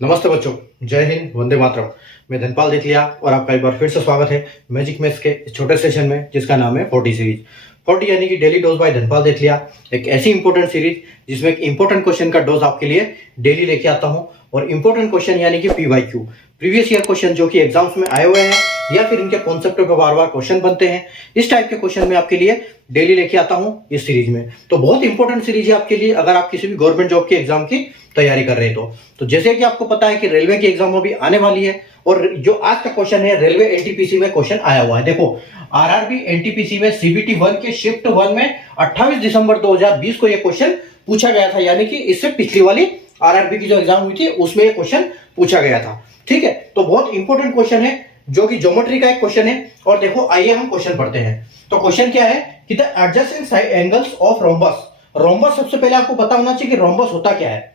नमस्ते बच्चों, जय हिंद, वंदे मातरम। मैं धनपाल देखलिया और आपका एक बार फिर से स्वागत है मैजिक मैथ्स के इस छोटे सेशन में जिसका नाम है 40 सीरीज। 40 यानी कि डेली डोज बाय धनपाल देखलिया, एक ऐसी इंपॉर्टेंट सीरीज जिसमें एक इंपॉर्टेंट क्वेश्चन का डोज आपके लिए डेली लेके आता हूं। और इंपॉर्टेंट क्वेश्चन यानी कि PYQ, प्रीवियस ईयर क्वेश्चन जो कि एग्जाम्स में आए हुए हैं या फिर इनके कॉन्सेप्ट पे बार बार क्वेश्चन बनते हैं, इस टाइप के क्वेश्चन मैं आपके लिए डेली लेके आता हूं इस सीरीज में। तो बहुत इंपॉर्टेंट सीरीज है आपके लिए अगर आप किसी भी गवर्नमेंट जॉब के एग्जाम की तैयारी कर रहे हैं तो जैसे कि आपको पता है कि रेलवे की एग्जाम अभी आने वाली है और जो आज का क्वेश्चन है रेलवे एनटीपीसी में क्वेश्चन आया हुआ है। देखो, आरआरबी एनटीपीसी में सीबीटी 1 के शिफ्ट 1 में 28 दिसंबर 2020 को यह क्वेश्चन पूछा गया था, यानी कि इससे पिछली वाली आरआरबी की जो एग्जाम हुई थी उसमें यह क्वेश्चन पूछा गया था। ठीक है, तो बहुत इंपॉर्टेंट क्वेश्चन है जो कि ज्योमेट्री का एक क्वेश्चन है। और देखो, आइए हम क्वेश्चन पढ़ते हैं। तो क्वेश्चन क्या है कि the adjacent side angles of rhombus. Rhombus सबसे पहले आपको पता होना चाहिए कि रोम्बस होता क्या है।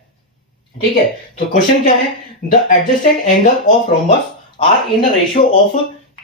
ठीक है, तो क्वेश्चन क्या है, the adjacent angle of rhombus are in the ratio of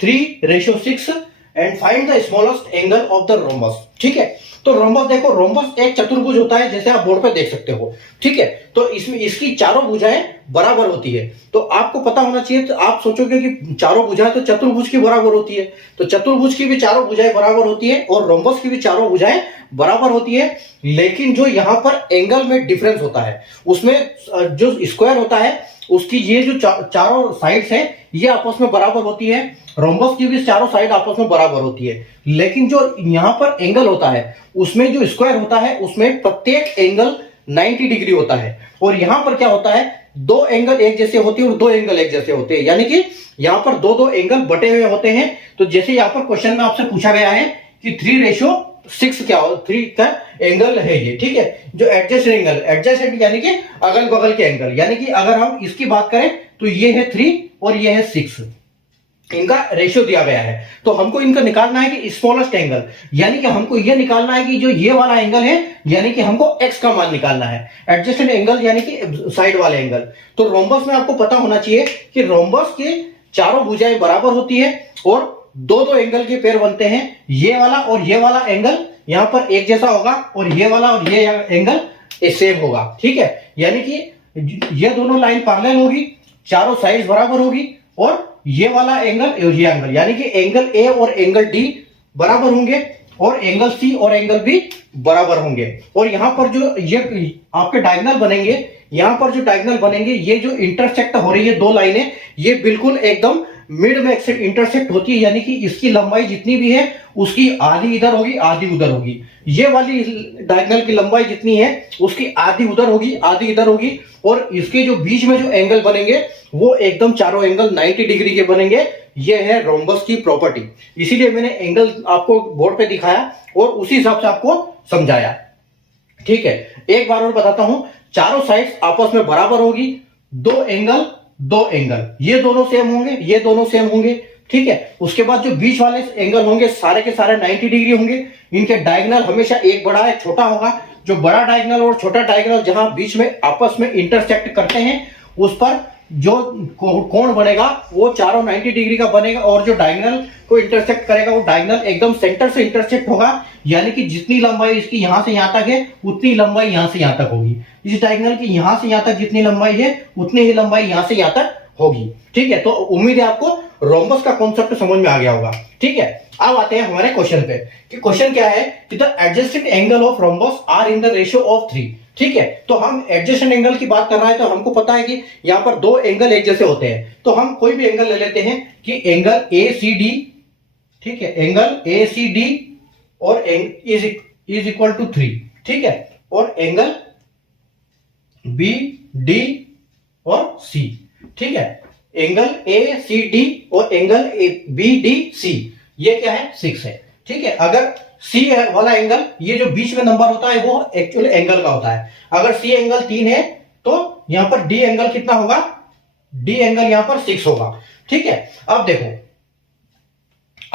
3:6 and find the smallest angle of the rhombus. ठीक है, तो रोम्बस देखो, रोम्बस एक चतुर्भुज होता है जैसे आप बोर्ड पे देख सकते हो। ठीक है, तो इसमें इसकी चारों भुजाएं बराबर होती है। तो आपको पता होना चाहिए, तो आप सोचोगे कि चारों भुजाएं तो चतुर्भुज की बराबर होती है, तो चतुर्भुज की भी चारों भुजाएं बराबर होती है और रोम्बस की भी चारों भुजाएं बराबर होती है। लेकिन जो यहां पर एंगल में डिफरेंस होता है, उसमें जो स्क्वायर होता है उसकी ये जो चारों साइड्स हैं ये आपस में बराबर होती है। रोम्बस की भी चारों साइड आपस में बराबर होती है। लेकिन जो यहां पर एंगल होता है उसमें जो स्क्वायर होता है उसमें प्रत्येक एंगल 90 डिग्री होता है। और यहां पर क्या होता है, दो एंगल एक जैसे होते हैं और दो एंगल एक जैसे होते हैं, यानी कि यहां पर दो दो एंगल बटे हुए होते हैं। तो जैसे यहां पर क्वेश्चन में आपसे पूछा गया है कि 3:6 क्या हो, 3 का एंगल है ये। ठीक है, जो एडजेसेंट एंगल, एडजेसेंट यानी कि अगल बगल के एंगल, यानी कि अगर हम इसकी बात करें तो ये है 3 और ये है 6, इनका रेशियो दिया गया है। तो हमको इनका निकालना है कि स्मॉलेस्ट एंगल, यानी कि हमको यह निकालना है कि जो ये वाला एंगल है, यानी कि हमको x का मान निकालना है। एडजेसेंट एंगल यानी कि साइड वाले एंगल। तो रोम्बस में आपको पता होना चाहिए कि रोम्बस के चारों भुजाएं बराबर होती है और दो दो एंगल के पेयर बनते हैं। ये वाला और ये वाला एंगल यहां पर एक जैसा होगा और ये वाला और ये एंगल सेम होगा। ठीक है, यानी कि ये दोनों लाइन पैरेलल होगी, चारों साइड्स बराबर होगी और ये वाला एंगल और ये एंगल, यानी कि एंगल ए और एंगल डी बराबर होंगे और एंगल सी और एंगल बी बराबर होंगे। और यहां पर जो ये आपके डायगोनल बनेंगे, यहां पर जो डायगोनल बनेंगे, ये जो इंटरसेक्ट हो रही है दो लाइनें, ये बिल्कुल एकदम मिड में इंटरसेक्ट होती है, यानी कि इसकी लंबाई जितनी भी है उसकी आधी इधर होगी आधी उधर होगी। ये वाली डायगोनल की लंबाई जितनी है उसकी आधी उधर होगी आधी इधर होगी। और इसके जो बीच में जो एंगल बनेंगे वो एकदम चारों एंगल 90 डिग्री के बनेंगे। ये है रोम्बस की प्रॉपर्टी, इसीलिए मैंने एंगल आपको बोर्ड पे दिखाया और उसी हिसाब से आपको समझाया। ठीक है, एक बार और बताता हूं, चारों साइड्स आपस में बराबर होगी, दो एंगल ये दोनों सेम होंगे, ये दोनों सेम होंगे। ठीक है, उसके बाद जो बीच वाले एंगल होंगे सारे के सारे 90 डिग्री होंगे। इनके डायगोनल हमेशा एक बड़ा एक छोटा होगा। जो बड़ा डायगोनल और छोटा डायगोनल जहां बीच में आपस में इंटरसेक्ट करते हैं उस पर जो कोण बनेगा वो चारों 90 डिग्री का बनेगा। और जो डायगोनल को इंटरसेक्ट करेगा वो डायगोनल एकदम सेंटर से इंटरसेक्ट होगा, यानी कि जितनी लंबाई इसकी यहां से यहां तक है उतनी लंबाई यहां से यहां तक होगी। इस डायगोनल की यहां से यहां तक जितनी लंबाई है उतनी ही लंबाई यहां से यहां तक होगी। ठीक है, तो उम्मीद है आपको रोम्बस का कॉन्सेप्ट समझ में आ गया होगा। ठीक है, अब आते हैं हमारे क्वेश्चन पे कि क्वेश्चन क्या है कि the adjacent angle of rhombus are in the ratio of 3। ठीक है, तो हम एडजेसेंट एंगल की बात कर रहे हैं तो हमको पता है कि यहां पर दो एंगल एक जैसे होते हैं। तो हम कोई भी एंगल ले लेते हैं कि एंगल ACD, ठीक है, एंगल ACD और इज इक्वल टू 3। ठीक है, और एंगल BD और C। ठीक है, एंगल ACD और एंगल BDC ये क्या है, 6 है। ठीक है, अगर C वाला एंगल, ये जो बीच में नंबर होता है वो एक्चुअल एंगल का होता है। अगर C एंगल 3 है तो यहां पर D एंगल कितना होगा, D एंगल यहां पर 6 होगा। ठीक है, अब देखो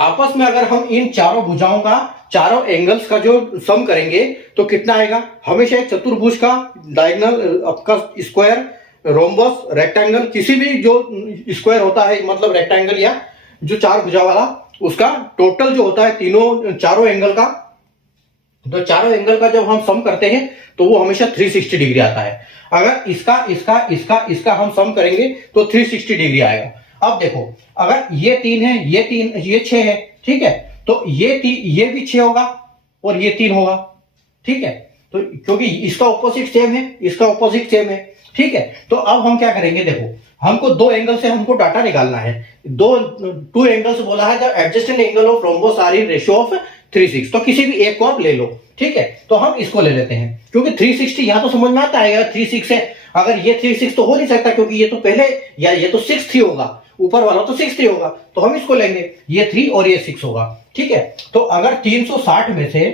आपस में अगर हम इन चारों भुजाओं का, चारों एंगल्स का जो सम करेंगे तो कितना आएगा। हमेशा एक चतुर्भुज का डायगोनल आपका स्क्वायर, रोम्बस, रेक्टेंगल, किसी भी जो स्क्वायर होता है मतलब रेक्टेंगल या जो चार भुजा वाला, उसका टोटल जो होता है तीनों चारों एंगल का तो चारों एंगल का जब हम सम करते हैं तो वो हमेशा 360 डिग्री आता है। अगर इसका इसका इसका इसका हम सम करेंगे तो 360 डिग्री आएगा। अब देखो, अगर ये 3 है, ये 6 है, ठीक है, तो ये भी 6 होगा और ये 3 होगा, ठीक है, तो क्योंकि इसका ऑपोजिट सेम है, इसका ऑपोजिट सेम है, ठीक है। तो अब हम क्या करेंगे, देखो हमको दो एंगल से हमको डाटा निकालना है। टू एंगल्स बोला है, the adjacent angle of rhombus are in ratio of 3/6। तो किसी भी एक को आप ले लो, ठीक है। तो हम इसको ले लेते हैं क्योंकि 360 यहां तो समझ में आता है, 3/6 है। अगर ये 3/6 तो हो नहीं सकता क्योंकि ये तो पहले, या ये तो 6/3 होगा, ऊपर वाला तो 6/3 होगा, तो हम इसको लेंगे, ये 3 और ये 6 होगा, ठीक है। तो अगर 360 में से,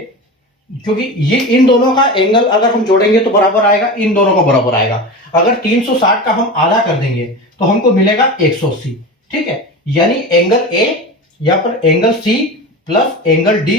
क्योंकि ये इन दोनों का एंगल अगर हम जोड़ेंगे तो बराबर आएगा, इन दोनों का बराबर आएगा। अगर 360 का हम आधा कर देंगे तो हमको मिलेगा 180, ठीक है। यानी एंगल ए या पर angle C plus angle D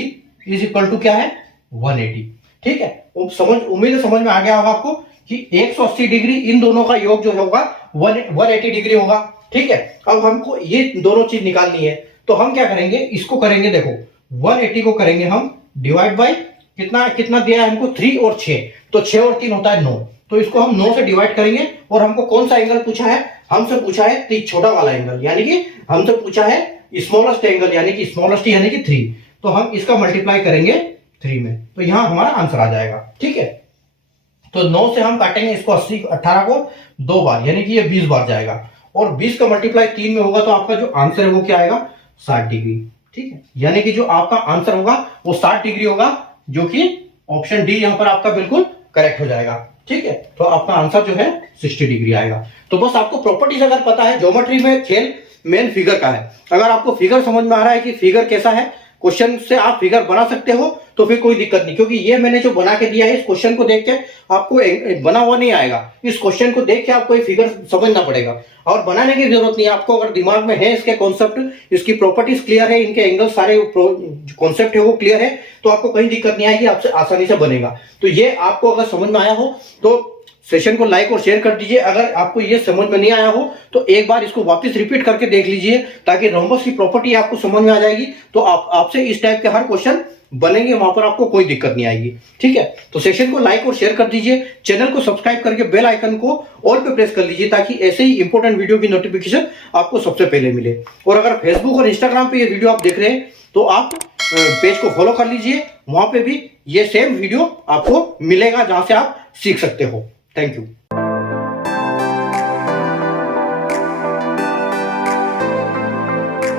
is equal to क्या है, 180, ठीक है। उम्मीद समझ में आ गया होगा आपको कि 180 डिग्री इन दोनों का योग जो होगा 180 डिग्री होगा, ठीक है। अब हमको ये दोनों चीज निकालनी है, तो हम क्या करेंगे, इसको करेंगे, देखो 180 को करेंगे हम डिवाइड बाई कितना कितना दिया है हमको, 3 और 6, तो 6 और 3 होता है 9, तो इसको हम 9 से डिवाइड करेंगे। और हमको कौन सा एंगल पूछा है, हमसे पूछा है छोटा वाला एंगल, यानी कि हमसे पूछा है स्मॉलेस्ट एंगल, यानी कि स्मॉलेस्ट यानी कि 3, तो हम इसका मल्टीप्लाई करेंगे 3 में, तो यहां हमारा आंसर आ जाएगा, ठीक है। तो 9 से हम काटेंगे इसको 80, 18 को 2 बार, यानी कि ये 20 बार जाएगा, और 20 का मल्टीप्लाई 3 में होगा तो आपका जो आंसर है वो क्या आएगा, 60 डिग्री, ठीक है। यानी कि जो आपका आंसर होगा वो 60 डिग्री होगा, जो कि ऑप्शन डी यहां पर आपका बिल्कुल करेक्ट हो जाएगा, ठीक है। तो आपका आंसर जो है 60 डिग्री आएगा। तो बस आपको प्रॉपर्टीज अगर पता है, ज्योमेट्री में खेल मेन फिगर का है। अगर आपको फिगर समझ में आ रहा है कि फिगर कैसा है, क्वेश्चन से आप फिगर बना सकते हो, तो फिर कोई दिक्कत नहीं, क्योंकि ये मैंने जो बना के दिया है, इस क्वेश्चन को देख के आपको बना हुआ नहीं आएगा, इस क्वेश्चन को देख के आपको ये फिगर समझना पड़ेगा, और बनाने की जरूरत नहीं है आपको। अगर दिमाग में है इसके कॉन्सेप्ट, इसकी प्रॉपर्टीज क्लियर है, इनके एंगल सारे कॉन्सेप्ट है वो क्लियर है, तो आपको कहीं दिक्कत नहीं आएगी, आपसे आसानी से बनेगा। तो ये आपको अगर समझ में आया हो तो सेशन को लाइक और शेयर कर दीजिए। अगर आपको ये समझ में नहीं आया हो तो एक बार इसको वापस रिपीट करके देख लीजिए, ताकि रोम्बस की प्रॉपर्टी आपको समझ में आ जाएगी। तो आपसे इस टाइप के हर क्वेश्चन बनेंगे, वहां पर आपको कोई दिक्कत नहीं आएगी, ठीक है। तो सेशन को लाइक और शेयर कर दीजिए, चैनल को सब्सक्राइब करके बेल आइकन को ऑल पे प्रेस कर लीजिए, ताकि ऐसे ही इंपॉर्टेंट वीडियो की नोटिफिकेशन आपको सबसे पहले मिले। और अगर फेसबुक और इंस्टाग्राम पे ये वीडियो आप देख रहे हैं तो आप पेज को फॉलो कर लीजिए, वहां पे भी ये सेम वीडियो आपको मिलेगा जहां से आप सीख सकते हो। Thank you.